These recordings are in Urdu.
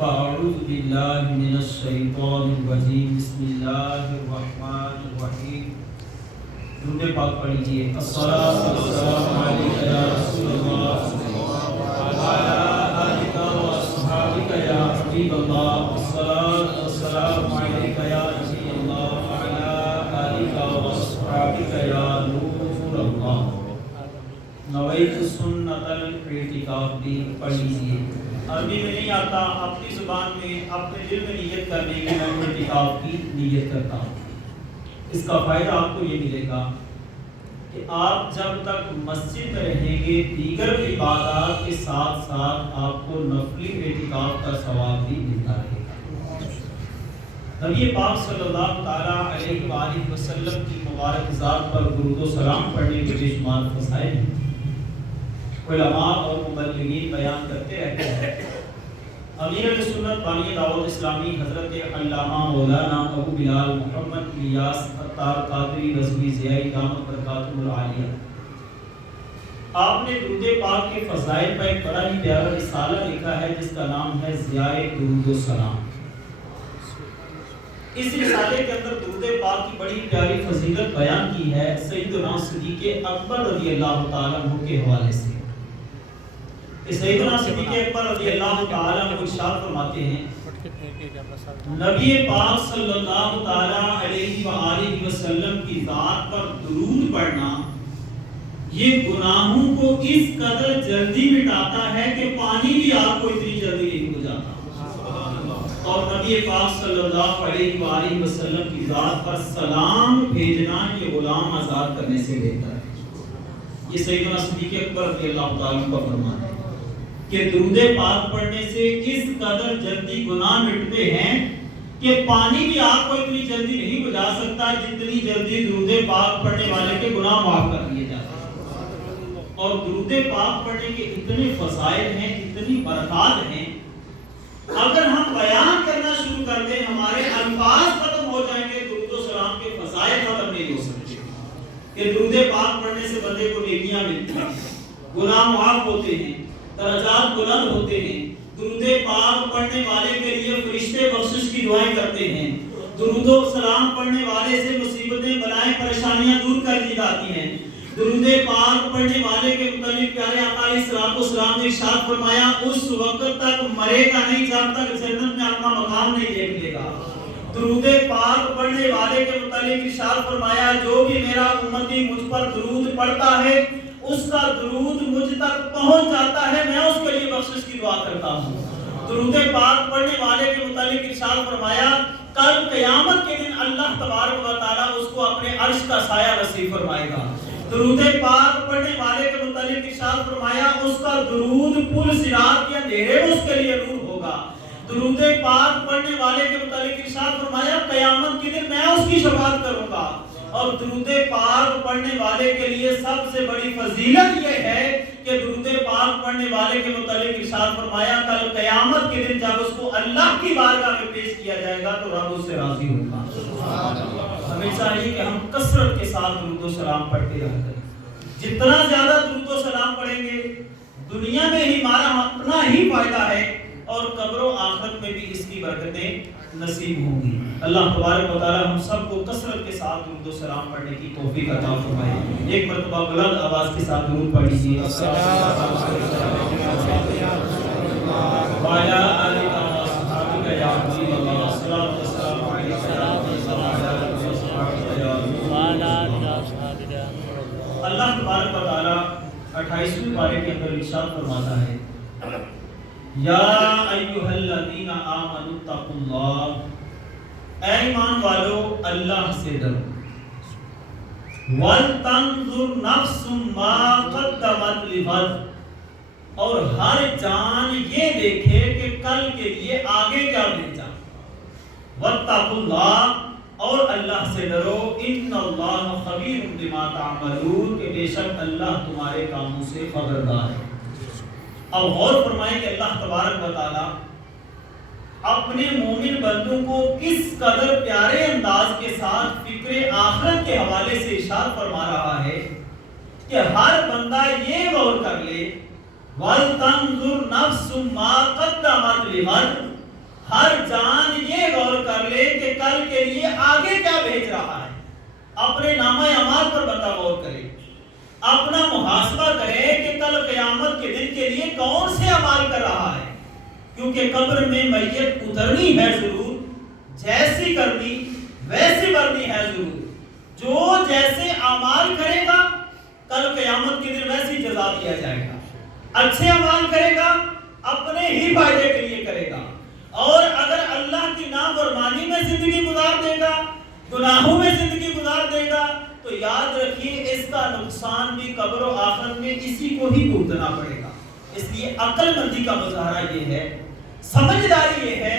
فاعوذ باللہ من الشیطان الرجیم بسم اللہ الرحمن الرحیم. درود پاک پڑھ لیجیے. الصلاۃ والسلام علیک یا رسول اللہ وعلی آلک واصحابک یا حبیب اللہ. الصلاۃ والسلام علیک یا نبی اللہ وعلی آلک واصحابک یا نور اللہ. نویت سنت الاعتکاف بھی پڑھ لیجیے. عربی میں نہیں آتا، اپنی زبان میں اپنے دل میں نیت کرنے کی میں اعتکاف کی نیت کرتا ہوں. اس کا فائدہ آپ کو یہ ملے گا کہ آپ جب تک مسجد میں رہیں گے دیگر عبادات کے ساتھ ساتھ آپ کو نفلی اعتکاف کا ثواب بھی ملتا رہے گا. نبی پاک صلی اللہ تعالیٰ علیہ وآلہ وسلم کی مبارک ذات پر درود و سلام پڑھنے کے بے شمار فضائل ہیں. علماء اور مبلغین بیان کرتے رہتے ہیں. امیر اہل سنت بانی دعوت اسلامی حضرت علامہ مولانا ابو بلال محمد الیاس عطار قادری رضوی ضیائی دامت برکاتہ العالیہ، آپ نے درود پاک کے فضائل پر ایک بڑا ہی پیارا رسالہ لکھا ہے جس کا نام ہے ضیاء درود و سلام. اس رسالے کے اندر درود پاک کی بڑی پیاری فضیلت بیان کی ہے سیدنا صدیق اکبر رضی اللہ تعالیٰ عنہ کے حوالے سے. سیدنا صدیق اکبر رضی اللہ تعالیٰ عنہ ارشاد فرماتے ہیں نبی پاک صلی اللہ تعالیٰ علیہ وآلہ وسلم کی ذات پر درود پڑھنا یہ گناہوں کو اس قدر جلدی مٹاتا ہے کہ پانی بھی آپ کو اتنی جلدی نہیں ہو جاتا. اور نبی پاک صلی اللہ علیہ وآلہ وسلم کی ذات پر سلام بھیجنا یہ غلام آزاد کرنے سے بہتر ہے. یہ سیدنا صدیق اکبر رضی اللہ تعالیٰ عنہ کا فرمان ہے کہ درود پاک پڑھنے سے اس قدر جلدی گناہ مٹتے ہیں کہ پانی بھی آپ کو اتنی جلدی نہیں بجا سکتا جتنی جلدی درود پاک پڑھنے والے کے گناہ معاف کر دیے جاتے ہیں. اور درود پاک پڑھنے کے اتنے فضائل ہیں، اتنی برکات ہیں، اگر ہم بیان کرنا شروع کر دیں ہمارے الفاظ ختم ہو جائیں گے. درود و سلام کے فضائل ختم نہیں ہو سکتے کہ درود پاک پڑھنے سے بندے کو نیکیاں ملتی ہیں، گناہ معاف ہوتے ہیں، درجات بلند ہوتے ہیں. درود پاک پڑھنے والے کے لیے فرشتے بخشش کی دعائیں کرتے ہیں. درود و سلام پڑھنے والے سے مصیبتیں بلائیں پریشانیاں دور کر دی جاتی ہیں. درود پاک پڑھنے والے کے متعلق پیارے آقا علیہ الصلوۃ والسلام نے ارشاد فرمایا اس وقت تک مرے گا نہیں جب تک جنت میں اپنا مقام نہیں دیکھ لے گا. درود پاک پڑھنے والے کے متعلق ارشاد فرمایا جو بھی میرا امتی مجھ پر درود پڑھتا ہے اس کا درود مجھ تک پہنچ جاتا ہے، میں اس کے لیے بخشش کی دعا کرتا ہوں. درود پاک پڑھنے والے کے متعلق ارشاد فرمایا کل قیامت کے دن اللہ تبارک و تعالیٰ اس کو اپنے عرش کا سایہ نصیب فرمائے گا. درود پاک پڑھنے والے کے متعلق ارشاد فرمایا اس کا درود پل صراط کے اندھیرے میں اس کے لیے نور ہوگا. درود پاک پڑھنے والے کے متعلق ارشاد فرمایا قیامت کے دن میں اس کی شفاعت کروں گا. اور درود پاک پڑھنے والے کے لیے سب سے بڑی فضیلت یہ ہے کہ درود پاک پڑھنے والے کے متعلق ارشاد فرمایا کل قیامت کے دن جب اس کو اللہ کی بارگاہ میں پیش کیا جائے گا تو رب اس سے راضی ہوگا. ہمیں چاہیے کہ ہم کثرت کے ساتھ درود و سلام پڑھتے رہا کریں. جتنا زیادہ درود و سلام پڑھیں گے دنیا میں ہی ہمارا اپنا ہی فائدہ ہے اور قبر و آخرت میں بھی اس کی برکتیں نصیب ہوں گی. اللہ تبارک و تعالی ہم سب کو کثرت کے ساتھ درود و سلام پڑھنے کی توفیق عطا فرمائے. ایک مرتبہ بلند آواز کے ساتھ درود پڑھ لیجیے. اللہ تبارک و تعالی 28ویں پارے کے اندر ارشاد فرماتا ہے یا ایھا الذین آمنوا اتقوا اللہ، اے ایمان والو اللہ سے ڈرو. وَلْتَنْظُرْ نَفْسٌ مَا قَدَّمَتْ لِغَدٍ، اور ہر جان یہ دیکھے کہ کل کے لیے آگے کیا بھیجا. وَاتَّقُوا اللَّهَ، اور اللہ سے ڈرو. إِنَّ اللَّهَ خَبِيرٌ بِمَا تَعْمَلُونَ، کہ بے شک اللہ تمہارے کاموں سے خبردار ہے. اب غور فرمائیں کہ اللہ تبارک و تعالی اپنے مومن بندوں کو کس قدر پیارے انداز کے ساتھ فکر آخرت کے حوالے سے ارشاد فرما رہا ہے کہ ہر بندہ یہ غور کر لے وَلْتَنْظُرْ نَفْسٌ مَا قَدَّمَتْ لِغَدٍ، ہر جان یہ غور کر لے کہ کل کے لیے آگے کیا بھیج رہا ہے. اپنے نامہ اعمال پر بندہ غور کرے, اپنا محاسبہ کرے کہ کل قیامت کے دن کے لیے کون سے اعمال کر رہا ہے, کیونکہ قبر میں میت اترنی ہے ضرور, جیسی کرنی ویسی برنی ہے ضرور. جو جیسے اعمال کرے گا کل قیامت کے دن ویسی جزا دیا جائے گا. اچھے اعمال کرے گا اپنے ہی فائدے کے لیے کرے گا, اور اگر اللہ کی نافرمانی میں زندگی گزار دے گا, گناہوں میں زندگی گزار دے گا, تو یاد رکھیے اس کا نقصان بھی قبر و آخرت میں اسی کو ہی بھگتنا پڑے گا. اس لیے عقل مندی کا مظاہرہ یہ ہے, سمجھداری یہ ہے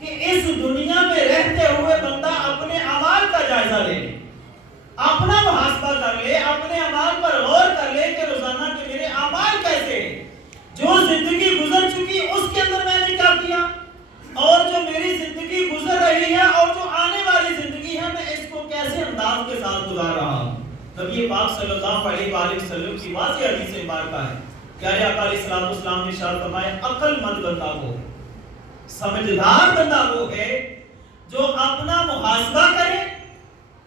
کہ اس دنیا میں رہتے ہوئے بندہ اپنے اعمال کا جائزہ لے, اپنا محاسبہ کر لے, اپنے اعمال پر غور کر لے کہ روزانہ کے میرے اعمال کیسے ہیں, جو زندگی گزر چکی اس کے اندر میں نے کیا کیا, اور جو میری زندگی گزر رہی ہے اور جو آنے والی زندگی ہے میں اس کو کیسے انداز کے ساتھ گزار رہا ہوں. نبی پاک صلی اللہ علیہ وآلہ وسلم کی واضح حدیث مبارکہ ہے, پیارے آقا علیہ الصلوۃ والسلام نے ارشاد فرمایا, عقل مند بندہ وہ ہے, سمجھدار بندہ وہ ہے جو اپنا محاسبہ کرے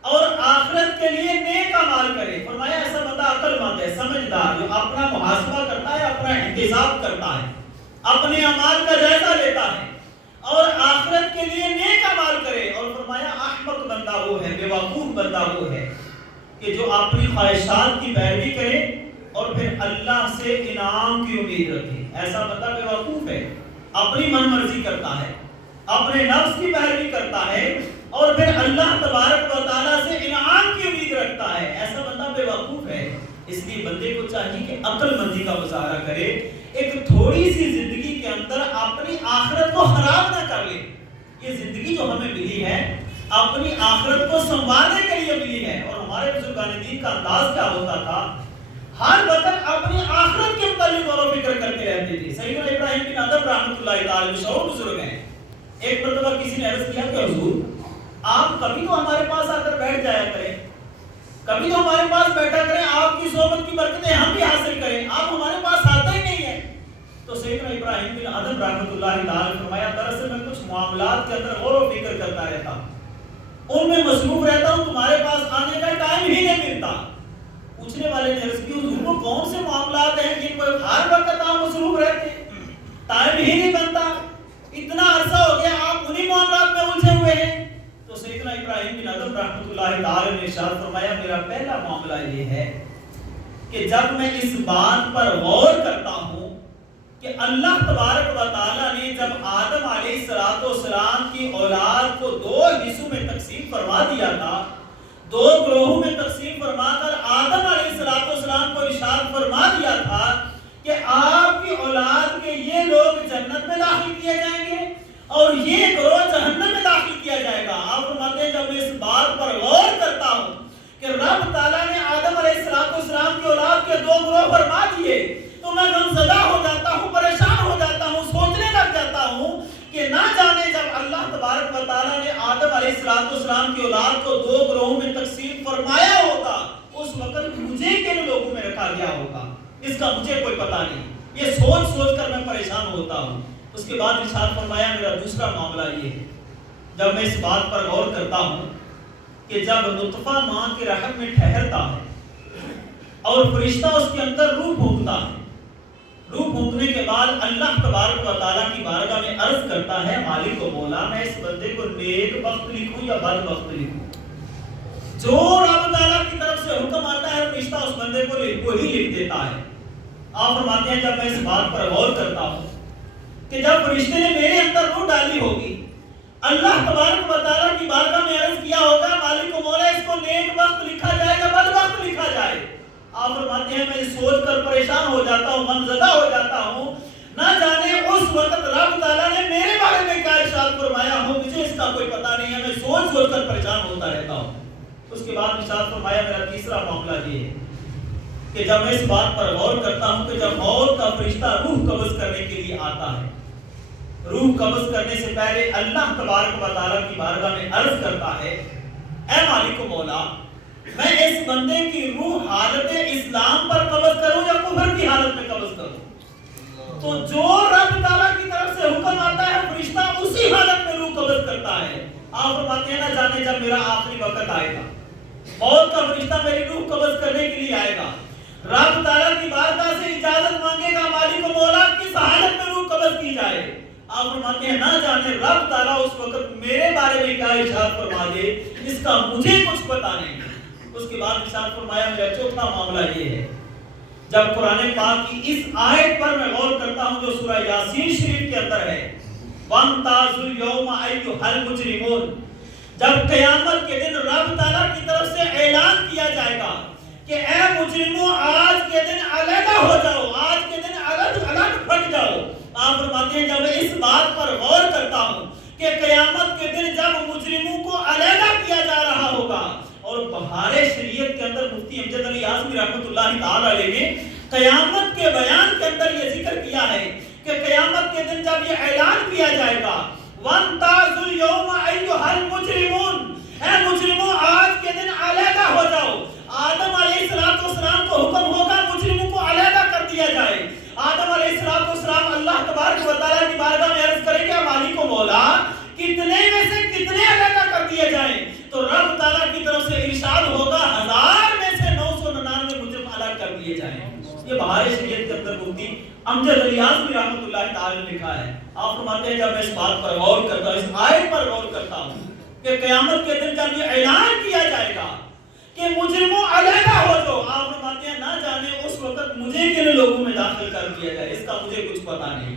اور آخرت کے لیے نیک اعمال کرے. فرمایا ایسا بندہ عقل مند ہے, سمجھدار, جو اپنا محاسبہ کرتا ہے, اپنا احتساب کرتا ہے, اپنے اعمال کا جائزہ لیتا ہے اور آخرت کے لیے نیک اعمال کرے. اور فرمایا احمق بندہ وہ ہے, بے وقوف بندہ وہ ہے کہ جو اپنی خواہشات کی پیروی کرے اور پھر اللہ سے انعام کی امید رکھے. ایسا بندہ بے وقوف ہے, اپنی من مرضی کرتا ہے, اپنے نفس کی پیروی کرتا ہے اور پھر اللہ تبارک و تعالیٰ سے انعام کی امید رکھتا ہے. ایسا بندہ بے وقوف ہے. اس لیے بندے کو چاہیے کہ عقل مندی کا مظاہرہ کرے, ایک تھوڑی سی زندگی کے اندر اپنی آخرت کو خراب نہ کر لے. یہ زندگی جو ہمیں ملی ہے اپنی آخرت کو سنوارنے کے لیے ملی ہے. اور ہمارے بزرگان دین کا انداز کیا ہوتا تھا, ہر وقت اپنی آخرت کے متعلق غور و فکر کرتے رہتے تھے. سیدنا ابراہیم بن ادم رحمۃ اللہ تعالی مشہور بزرگ ہیں. ایک مرتبہ کسی نے عرض کیا کہ حضور آپ کبھی تو ہمارے پاس آ کر بیٹھ جایا کریں, کبھی تو ہمارے پاس بیٹھا کریں, آپ کی صحبت کی برکتیں ہم بھی حاصل کریں, آپ ہمارے پاس آتے ہی نہیں ہیں. تو سیدنا ابراہیم بن ادم رحمۃ اللہ تعالی فرمایا, دراصل میں کچھ معاملات کے اندر غور و فکر کرتا رہتا ہوں, ان میں مصروف رہتا ہوں, تمہارے پاس آنے کا ٹائم ہی نہیں ملتا. پوچھنے والے نے عرض کی, حضور وہ کون سے معاملات ہیں جن پر ہر وقت آپ مصروف رہتے ہیں, ٹائم ہی نہیں بنتا, اتنا عرصہ ہو گیا آپ انہی معاملات میں الجھے ہوئے ہیں. تو سیدنا ابراہیم بن ادم رحمۃ اللہ تعالی نے ارشاد فرمایا, میرا پہلا معاملہ یہ ہے کہ جب میں اس بات پر غور کرتا ہوں کہ اللہ تبارک و تعالیٰ نے جب آدم علیہ السلام کی اولاد کو دو حصوں میں تقسیم فرما دیا تھا, دو گروہوں میں تقسیم فرما کر آدم علیہ السلام کو ارشاد فرما دیا تھا کہ آپ کی اولاد کے یہ لوگ جنت میں داخل کیے جائیں گے اور یہ گروہ جہنم میں داخل کیا جائے گا. آپ فرماتے ہیں جب میں اس بات پر غور کرتا ہوں کہ رب تعالیٰ نے آدم علیہ السلام کی اولاد کے دو گروہ فرما دیے تو میں غمزدہ ہو جاتا ہوں, پریشان ہو جاتا ہوں, سوچنے لگ جاتا ہوں کہ نہ جانے جب اللہ تبارک و تعالیٰ نے آدم علیہ السلام کی اولاد کو دو گروہوں میں تقسیم فرمایا ہوگا, اس وقت مجھے کن لوگوں میں رکھا گیا ہوگا, اس کا مجھے کوئی پتہ نہیں. یہ سوچ سوچ کر میں پریشان ہوتا ہوں. اس کے بعد ارشاد فرمایا, میرا دوسرا معاملہ یہ ہے, جب میں اس بات پر غور کرتا ہوں کہ جب نطفہ ماں کے رحم میں ٹھہرتا ہے اور فرشتہ اس کے اندر روح پھونکتا ہے, روح پھونکنے کے بعد اللہ تبارک و تعالیٰ کی بارگاہ میں عرض کرتا ہے, مالک و مولا میں اس بندے کو نیک بخت لکھوں یا بد بخت لکھوں. جو رب تعالیٰ کی طرف سے حکم آتا ہے فرشتہ اس بندے کو وہی لکھ دیتا ہے. آپ فرماتے ہیں جب میں اس بات پر غور کرتا ہوں کہ جب فرشتے نے میرے اندر روح ڈالی ہوگی, اللہ تبارک و تعالیٰ کی بارگاہ میں عرض کیا ہوگا, مالک و مولا اس کو نیک بخت لکھا جائے یا بد بخت لکھا جائے. آپ فرماتے ہیں میں سوچ کر پریشان ہو جاتا ہوں, غمزدہ ہو جاتا ہوں, نہ جانے اس وقت رب تعالیٰ نے میرے بارے میں کیا ارشاد فرمایا ہو, مجھے اس کا کوئی پتہ نہیں ہے, میں سوچ سوچ کر پریشان ہوتا رہتا ہوں. اس کے بعد ارشاد فرمایا, میرا تیسرا معاملہ یہ ہے کہ جب میں اس بات پر غور کرتا ہوں کہ جب موت کا فرشتہ روح قبض کرنے کے لیے آتا ہے, روح قبض کرنے سے پہلے اللہ تبارک و تعالیٰ کی بارگاہ میں عرض کرتا ہے, اے مالک و مولا میں اس بندے کی روح حالت اسلام پر قبض کروں یا کفر کی حالت میں قبض کروں. تو جو رب تعالیٰ کی طرف سے حکم آتا ہے فرشتہ اسی حالت آپ فرماتے ہیں نہ جانے جب میرا آخری وقت آئے گا، موت کا فرشتہ میری روح قبض کرنے کے لیے آئے گا، رب تعالیٰ کی بارگاہ سے اجازت مانگے گا مالک و مولا کس حالت میں روح قبض کی جائے۔ آپ فرماتے ہیں نہ جانے رب تعالیٰ اس وقت میرے بارے میں کیا ارشاد فرما دے، اس کا مجھے کچھ پتا نہیں۔ اس کے بعد ارشاد فرمایا میرا چوتھا معاملہ یہ ہے، جب قرآن پاک کی اس آیت پر میں غور کرتا ہوں جو سورہ یاسین شریف کے اندر ہے، وَامْتَازُوا الْيَوْمَ أَيُّهَا الْمُجْرِمُونَ، جب قیامت کے دن رب تعالیٰ کی طرف سے اعلان کیا جائے گا کہ اے مجرموں آج کے دن علیحدہ ہو جاؤ، آج کے دن الگ پھٹ جاؤ۔ آپ فرماتے ہیں جب میں اس بات پر غور کرتا ہوں کہ قیامت کے دن جب مجرموں کو علیحدہ کیا جا رہا ہوگا، اور بہار شریعت کے اندر مفتی امجد علی اعظمی رحمۃ اللہ تعالی علیہ نے قیامت کے بیان کے اندر یہ ذکر کیا ہے کہ قیامت کے دن جب یہ اعلان کیا جائے گا وَامْتَازُوا الْيَوْمَ أَيُّهَا الْمُجْرِمُونَ، اے مجرموں آج کے دن علیحدہ ہو جاؤ۔ آدم علیہ السلام کو حکم ہوگا مجرموں کو علیحدہ کر دیا جائے۔ آدم علیہ السلام اللہ تبارک و تعالیٰ کی بارگاہ میں عرض کریں گے مالک و مولا کتنے میں سے کتنے علیحدہ کر دیے جائیں، تو رب تعالیٰ کی طرف سے ارشاد ہوگا 1000 میں سے 999 مجرم الگ کر دیے جائیں۔ یہ بہار شریعت کے اندر مفتی امجد علی اعظمی رحمۃ اللہ تعالی نے لکھا ہے۔ آپ فرماتے ہیں جب میں اس بات پر غور کرتا ہوں، اس آیت پر غور کرتا ہوں کہ قیامت کے دن جب یہ اعلان کیا جائے گا کہ مجرموں علیحدہ ہو جاؤ، آپ فرماتے ہیں نہ جانے اس وقت مجھے کن لوگوں میں داخل کر دیا جائے، اس کا مجھے کچھ پتا نہیں۔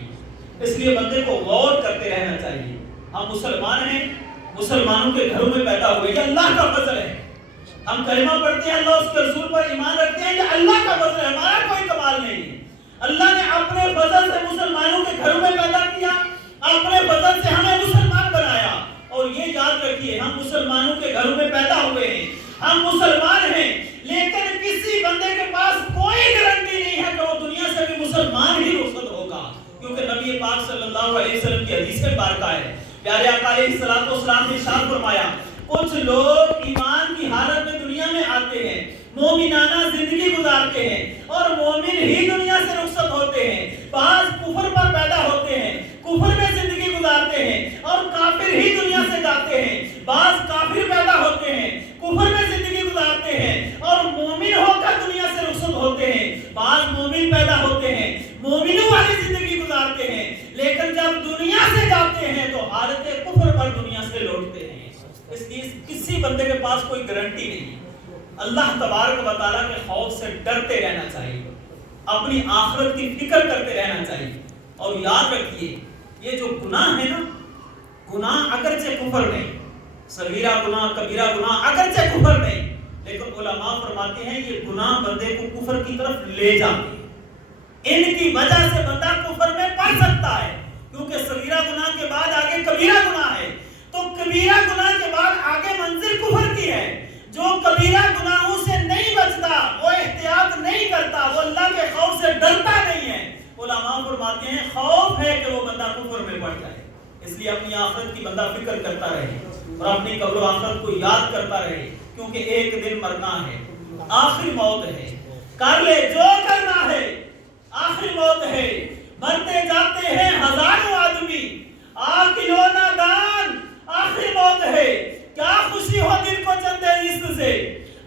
اس لیے بندے کو غور کرتے رہنا چاہیے۔ ہم مسلمان ہیں، مسلمانوں کے گھروں میں پیدا ہوئے، یہ اللہ کا فضل ہے۔ ہم کلمہ پڑھتے ہیں، اللہ اس کے رسول پر ایمان رکھتے ہیں، یہ اللہ کا فضل ہے، ہمارا کوئی کمال نہیں ہے۔ اللہ نے اپنے فضل سے مسلمانوں کے گھروں میں پیدا کیا، اپنے فضل سے ہمیں مسلمان بنایا۔ اور یہ یاد رکھیے ہم مسلمانوں کے گھروں میں پیدا ہوئے ہیں، ہم مسلمان ہیں، لیکن کسی بندے کے پاس کوئی گارنٹی نہیں ہے کہ وہ دنیا سے بھی مسلمان ہی رخصت ہوگا، کیونکہ نبی پاک صلی اللہ علیہ وسلم کی حدیث مبارکہ ہے، پیارے آقا علیہ السلام نے ارشاد فرمایا کچھ لوگ ایمان کی حالت میں دنیا میں آتے ہیں، مومنانہ زندگی گزارتے ہیں اور مومن ہی دنیا سے رخصت ہوتے ہیں، بعض کفر پر پیدا ہوتے ہیں، کفر میں زندگی گزارتے ہیں اور کافر ہی دنیا سے جاتے ہیں، بعض کافر پیدا ہوتے ہیں، کفر میں زندگی گزارتے ہیں اور مومن ہو کر دنیا سے رخصت ہوتے ہیں، بعض مومن پیدا ہوتے ہیں، مومنوں والی زندگی گزارتے ہیں، لیکن جب دنیا سے جاتے ہیں تو حالت کفر پر دنیا سے لوٹتے ہیں۔ اس لیے کسی بندے کے پاس کوئی گارنٹی نہیں ہے۔ اللہ تبارک و تعالیٰ کے خوف سے ڈرتے رہنا چاہیے، اپنی آخرت کی فکر کرتے رہنا چاہیے، اور یاد رکھیے یہ جو گناہ ہے نا، گناہ اگرچہ کفر نہیں، صغیرہ گناہ کبیرہ گناہ اگرچہ کفر نہیں، لیکن علماء فرماتے ہیں یہ گناہ بندے کو کفر کی طرف لے جاتے ہیں۔ ان کی وجہ سے بندہ کفر میں پڑ سکتا ہے، کیونکہ صغیرہ گناہ کے بعد آگے کبیرہ گناہ ہے، تو کبیرہ گناہ کے بعد آگے منزل کفر کی ہے۔ جو کبیرہ گناہوں سے نہیں بچتا، وہ احتیاط نہیں کرتا، وہ اللہ کے خوف سے ڈرتا نہیں ہے، علماء فرماتے ہیں خوف ہے کہ وہ بندہ کفر میں پڑ جائے۔ اس لیے اپنی آخرت کی بندہ فکر کرتا رہے اور اپنی قبر و آخرت کو یاد کرتا رہے، کیونکہ ایک دن مرنا ہے، آخری موت ہے، کر لے جو کرنا ہے، آخری موت ہے۔ مرتے جاتے ہیں ہزاروں آدمی، آکلو نادان، آخری موت ہے۔ کیا خوشی ہو دل کو چندے عشق سے،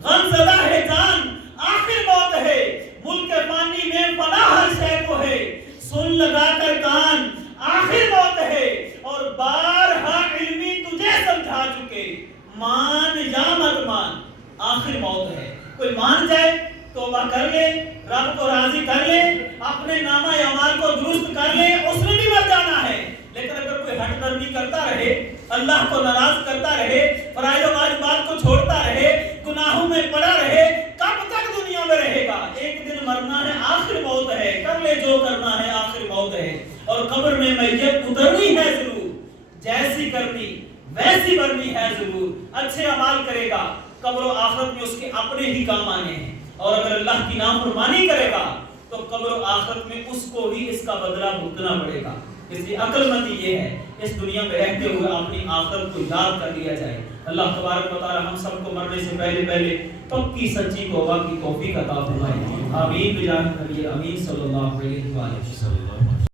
غم زدہ ہے جان، آخر موت ہے۔ ملک فانی میں فنا ہر شے کو ہے، سن لگا کر کان، آخر موت ہے۔ اور بارہا علمی تجھے سمجھا چکے، مان یا مت مان، آخر موت ہے۔ کوئی مان جائے توبہ کر لے، رب کو راضی کر لے، اپنے نامہ اعمال کو درست کر لے، اس نے بھی مر جانا ہے۔ لیکن اگر کوئی ہٹ نرمی کرتا رہے، اللہ کو ناراض کرتا رہے، فرائض و واجبات کو چھوڑتا رہے، گناہوں میں پڑا رہے، کب تک دنیا میں رہے گا؟ ایک دن مرنا ہے، آخر موت ہے، کر لے جو کرنا ہے، آخر موت ہے۔ اور قبر میں میت اترنی ہے ضرور، جیسی کرنی ویسی برنی ہے ضرور۔ اچھے اعمال کرے گا، قبر و آخرت میں اس کے اپنے ہی کام آنے ہیں، اور اگر اللہ کی نافرمانی کرے گا تو قبر و آخرت میں اس کو ہی اس کا بدلہ بھگتنا پڑے گا۔ اس لیے عقل مندی یہ ہے اس دنیا میں رہتے ہوئے اپنی آخرت کو یاد کر لیا جائے۔ اللہ تبارک و تعالی ہم سب کو مرنے سے پہلے پکی سچی توبہ کی توفیق عطا فرمائے۔ آمین بجاہ نبی امین صلی اللہ علیہ وسلم۔